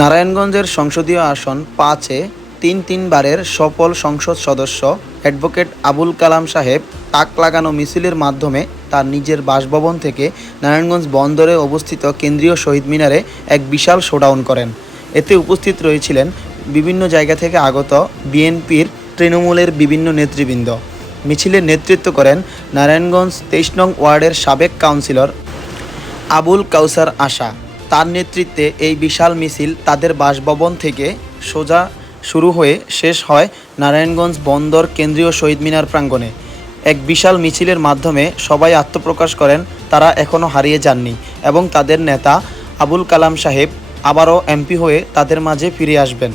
নারায়ণগঞ্জের সংসদীয় আসন ৫-এ তিনবারের সফল সংসদ সদস্য অ্যাডভোকেট আবুল কালাম সাহেব তাক লাগানো মিছিলের মাধ্যমে তার নিজের বাসভবন থেকে নারায়ণগঞ্জ বন্দরে অবস্থিত কেন্দ্রীয় শহীদ মিনারে এক বিশাল শোডাউন করেন। এতে উপস্থিত রয়েছিলেন বিভিন্ন জায়গা থেকে আগত বিএনপির তৃণমূলের বিভিন্ন নেতৃবৃন্দ। মিছিলের নেতৃত্ব করেন নারায়ণগঞ্জ ২৩ নং ওয়ার্ডের সাবেক কাউন্সিলর আবুল কাউসার আশা। তার নেতৃত্বে এই বিশাল মিছিল তাদের বাসভবন থেকে সোজা শুরু হয়ে শেষ হয় নারায়ণগঞ্জ বন্দর কেন্দ্রীয় শহীদ মিনার প্রাঙ্গণে। এক বিশাল মিছিলের মাধ্যমে সবাই আত্মপ্রকাশ করেন তারা এখনও হারিয়ে যাননি এবং তাদের নেতা আবুল কালাম সাহেব আবারও এমপি হয়ে তাদের মাঝে ফিরে আসবেন।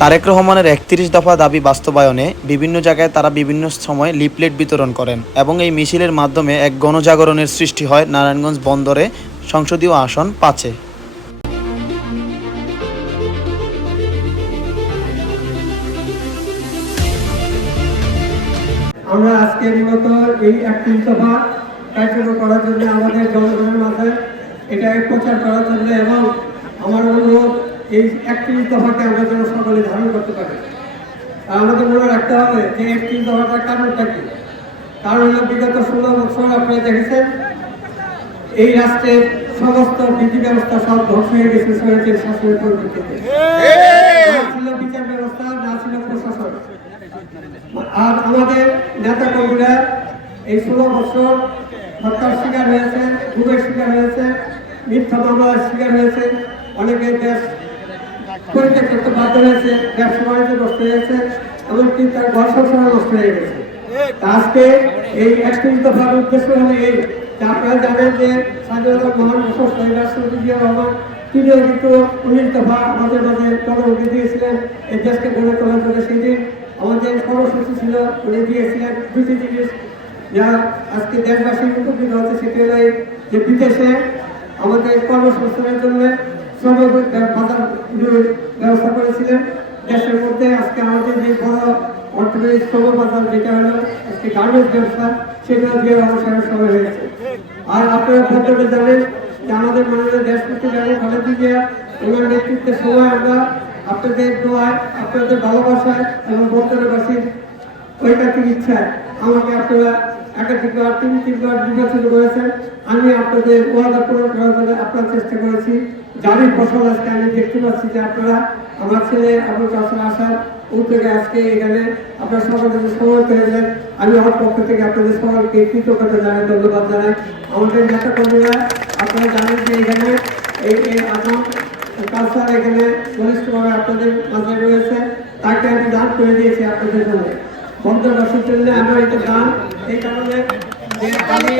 তারেক রহমানের ৩১ দফা দাবি বাস্তবায়নে বিভিন্ন জায়গায় তারা বিভিন্ন সময় লিফলেট বিতরণ করেন এবং এই মিছিলের মাধ্যমে এক গণজাগরণের সৃষ্টি হয় নারায়ণগঞ্জ বন্দরে সংসদীয় আসন ৫-এ। আমরা আজকে মূলত এই ৩১ দফা কার্যকর করার জন্য আমাদের জনগণের মাঝে এটা প্রচার করার জন্য এবং আমার অনুরোধ এই ৩১ দফাকে আমরা যেন সকলে ধারণ করতে পারি। আমাদের মনে রাখতে হবে যে ৩১ দফাটার কারণটা কি। কারণ হলো বিগত ১৬ বছর আপনারা দেখেছেন এই রাষ্ট্রের সমস্ত বিধি ব্যবস্থা সব ধ্বংস হয়ে গেছে স্বৈরাচারী শাসনের পরিপ্রেক্ষিতে। না ছিল বিচার ব্যবস্থা, না ছিল প্রশাসন। আর আমাদের নেতা কর্মীরা এই ১৬ বছর হত্যার শিকার হয়েছে, গুমের শিকার হয়েছে, মিথ্যা মামলার শিকার হয়েছে, অনেকে দেশ পরিত্যাগ করতে বাধ্য হয়েছে, ব্যবসা বাণিজ্য নষ্ট হয়েছে, এমনকি তার ঘর সংসার নষ্ট হয়ে গেছে। আজকে এই ৩১ দফার উদ্দেশ্য হলো এই যে আপনারা জানেন যে স্বাধীনতা মহান ঘোষক শহীদ রাষ্ট্রপতি জিয়া রহমান তিনিও কিন্তু ১৯ দফা আমাদের মাঝে জনগণকে দিয়েছিলেন এই দেশকে গড়ে তোলার জন্য। সেই দিন আমাদের কর্মসূচি ছিল, উনি দিয়েছিলেন দুটি জিনিস যা আজকে দেশবাসীর উপকৃত হচ্ছে। সেটি হলো যে বিদেশে আমাদের কর্মসংস্থানের জন্য শ্রমিক বাজার ব্যবস্থা করেছিলেন। দেশের মধ্যে আজকে আমাদের যে বড় অর্থনৈতিক শ্রম বাজার যেটা হলো আজকে গার্মেন্টস ব্যবসা, সেটা দিয়ে অবসরের সময় হয়েছে। আর আপনারা ভদ্রতা জানেন যে আমাদের মাননীয় দেশপতি বেগম খালেদা জিয়া ওনার নেতৃত্বের সময় আমরা আপনাদের দোয়ায়, আপনাদের ভালোবাসায় এবং বন্দরবাসীর ঐকান্তিক ইচ্ছায় আমাকে আপনারা একাধিকবার ৩বার নির্বাচিত করেছেন। আমি আপনাদের ওয়াদা পূরণ করার জন্য আপনার চেষ্টা করেছি। যারই ফসল আজকে আমি দেখতে পাচ্ছি যে আপনারা আমার ছেলে আবুল কাউসার আশার উদ্যোগে আজকে এখানে আপনারা সকলের সময় করেছেন। আমি আমার পক্ষ থেকে আপনাদের সকলকে কৃতজ্ঞতা জানাই, ধন্যবাদ জানাই। আমাদের নেতা কর্মীরা আপনারা জানেন যে এখানে এই আজম কালচার এখানে ঘনিষ্ঠভাবে আপনাদের মাঝে রয়েছে, তাকে আমি দান করে দিয়েছি আপনাদের জন্য, বন্দরবাসীর জন্য আমরা এটা দান। এই কারণে আমি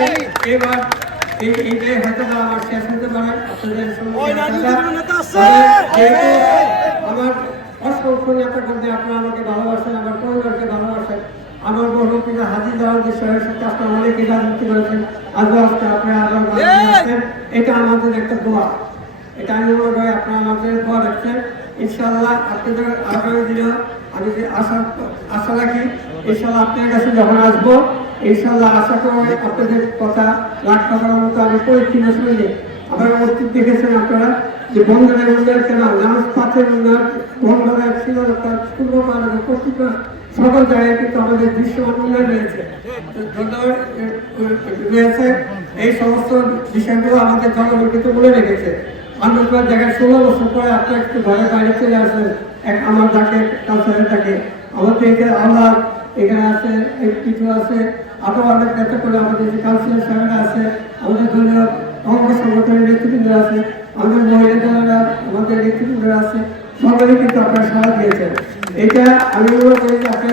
এবার এইটাই হয়তো আমার শেষ হতে পারে আপনাদের আমার অসংখ্য নেতা কর্মী আপনারা আমাকে ভালোবাসেন, আমার পরিবারকে ভালোবাসেন, আমার বড় পিতা হাজির জাহাঙ্গীর সাহেবের সাথে আপনারা অনেকে রাজনীতি করেছেন, আজও আজকে আপনারা আবার ভালোবাসেন। এটা আমাদের একটা দোয়া, এটা আমি মনে করি আপনারা আমাদের দোয়া রাখছেন। ইনশাআল্লাহ আপনাদের আগামী দিনেও আমি যে আশা রাখি ইনশাআল্লাহ আপনাদের কাছে যখন আসবো ইনশাআল্লাহ আশা করি আপনাদের কথা রক্ষা করার মতো আমি পরিচ্ছন্ন শুনি। আমার অতীত দেখেছেন আপনারা যে বন্দরের উন্নয়ন কেন লাঞ্চ পাথের উন্নয়ন, বন্দরের শ্রীলঙ্কার পূর্বপাড়া পশ্চিমা সকল জায়গায় কিন্তু আমাদের দৃশ্যমান উন্নয়ন রয়েছে। এই সমস্ত বিষয়গুলো আমাদের জনগণ কিন্তু বলে রেখেছে। আমরা জায়গায় ১৬ বছর পরে আপনার একটু ঘরে বাইরে চলে আসেন, এক আমার ডাকে কালচারের ডাকে আমাদের এখানে আমরা এখানে আছে, কিছু আছে, আরো অনেক নেতা করে আমাদের যে কাউন্সিলর সাহেবরা আছে, আমাদের দলীয় অঙ্গ সংগঠনের নেতৃবৃন্দ আছে, আমাদের মহিলা দলেরা আমাদের নেতৃবৃন্দরা আছে, সকলে কিন্তু আপনারা সাড়া দিয়েছেন। এটা আমি মনে করি যে আপনার